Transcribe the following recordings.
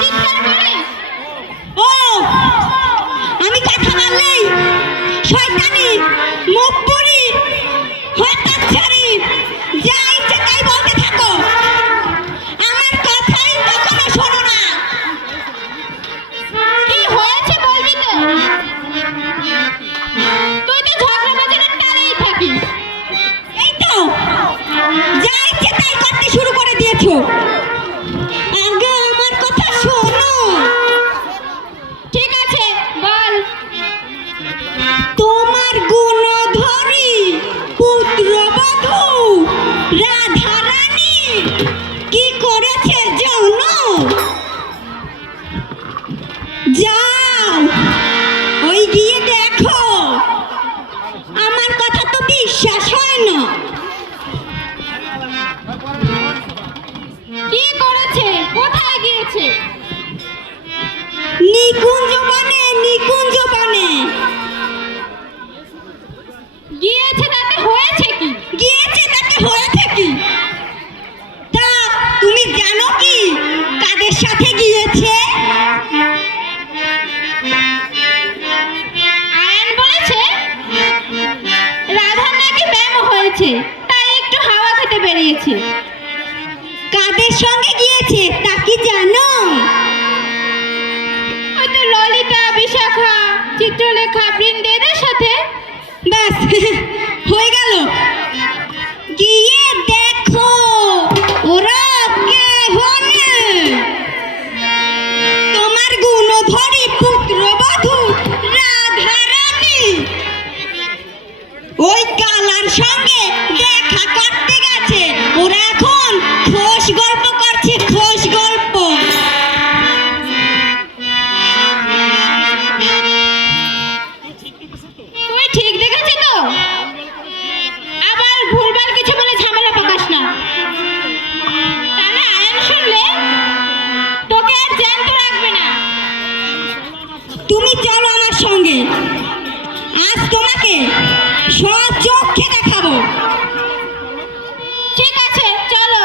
চিৎকার করে? ও আমি কথা বললেই শয়তানি মুখ পুরি হঠাৎ ছাড়ি যা ইচ্ছে তাই বলতে থাকো, আমার কথাই কখনো শোনো না। কি হয়েছে বলবি তো? তুই তো ঝগড়া বাজারের টানেই থাকিস। এই তো যা ইচ্ছে তাই করতে শুরু করে দিয়েছো, আগে আমার কথা শোনো। ঠিক আছে বল। তোমার গুণধরী পুত্রবধূ রাধারানী কি করেছে জানো? যাও ওই গিয়ে দেখো, আমার কথা তো বিশ্বাস হয় না। কি করেছে? কোথায় গিয়েছে? নিকুঞ্জ বনে, নিকুঞ্জ বনে গিয়েছে, তাতে হয়েছে কি? গিয়েছে, তাতে হয়েছে কি? তা তুমি জানো কি কাদের সাথে গিয়েছে? আয়ন বলেছে রাধার নাকি ব্যায়াম হয়েছে, তাই একটু হাওয়া খেতে বেরিয়েছে। কাদের সঙ্গে গিয়েছে তা কি জানো? হয়তো ললিতা, বিশাখা, চিত্রলেখা, বৃন্দেদের সাথে। ব্যাস হয়ে গেল। গিয়ে দেখো ওরা কেহ নেই। তোমার গুণধরী পুত্রবধূ রাধারানী ওই কালার সঙ্গে দেখা করতে গেছে। ওরা এখন খোশ গল্প করছে, খোশ গল্প। তুই ঠিক দেখেছিস তো? আবার ভুলভাল কিছু বলে ঝামেলা পাকাস না, তাহলে আয়ন শুনলে তোকে আর জ্যান্ত রাখবে না। তুমি চলো আমার সঙ্গে, আজ তোমাকে স্বচক্ষে দেখাবো। ঠিক আছে চলো।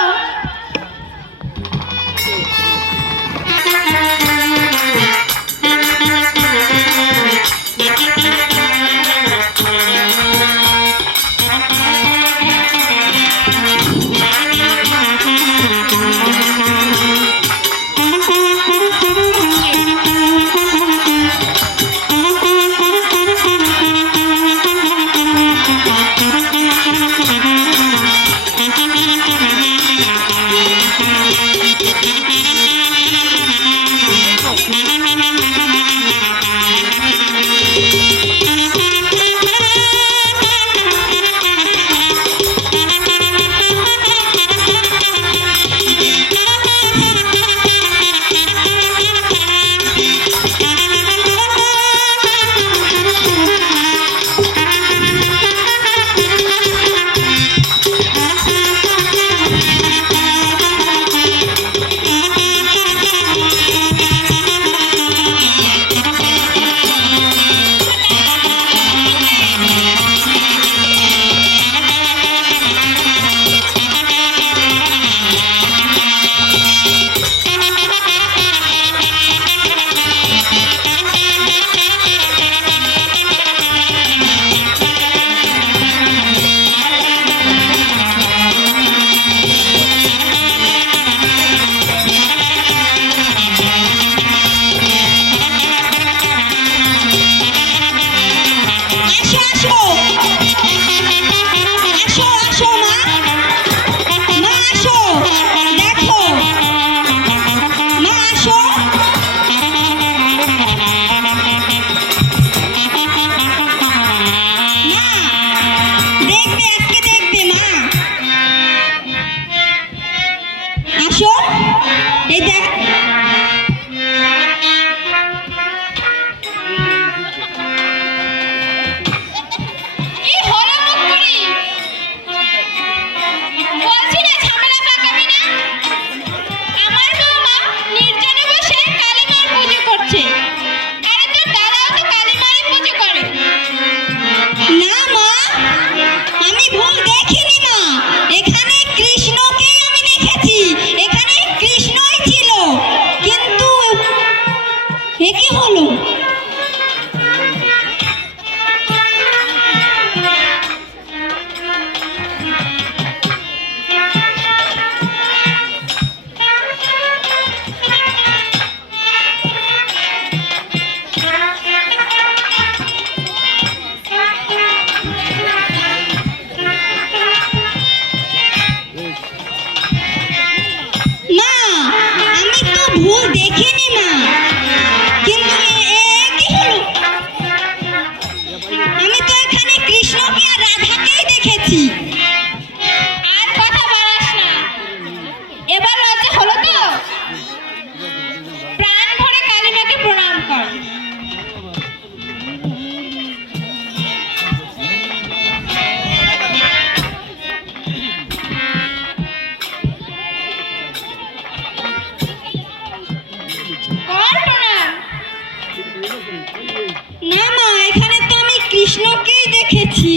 না মা, এখানে তো আমি কৃষ্ণকেই দেখেছি।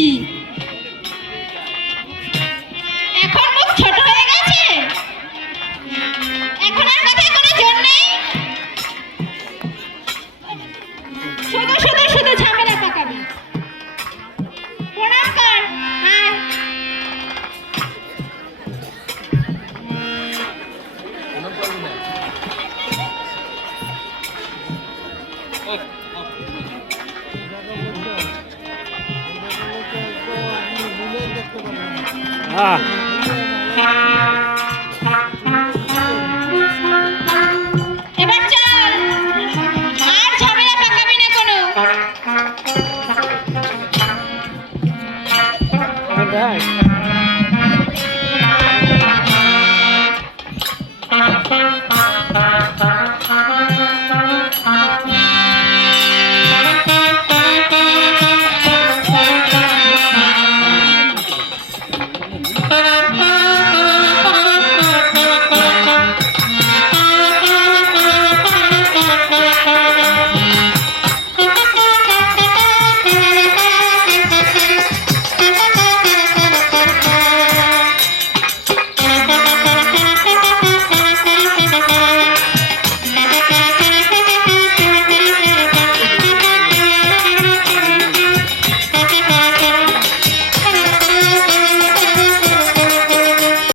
এখন মুখ ছোট হয়ে গেছে, এখন আর কথায় কোনো জোর নেই। শুধু শুধু শুধু ঝামেলা পাকাবি। প্রণাম কর। আয়। হ্যাঁ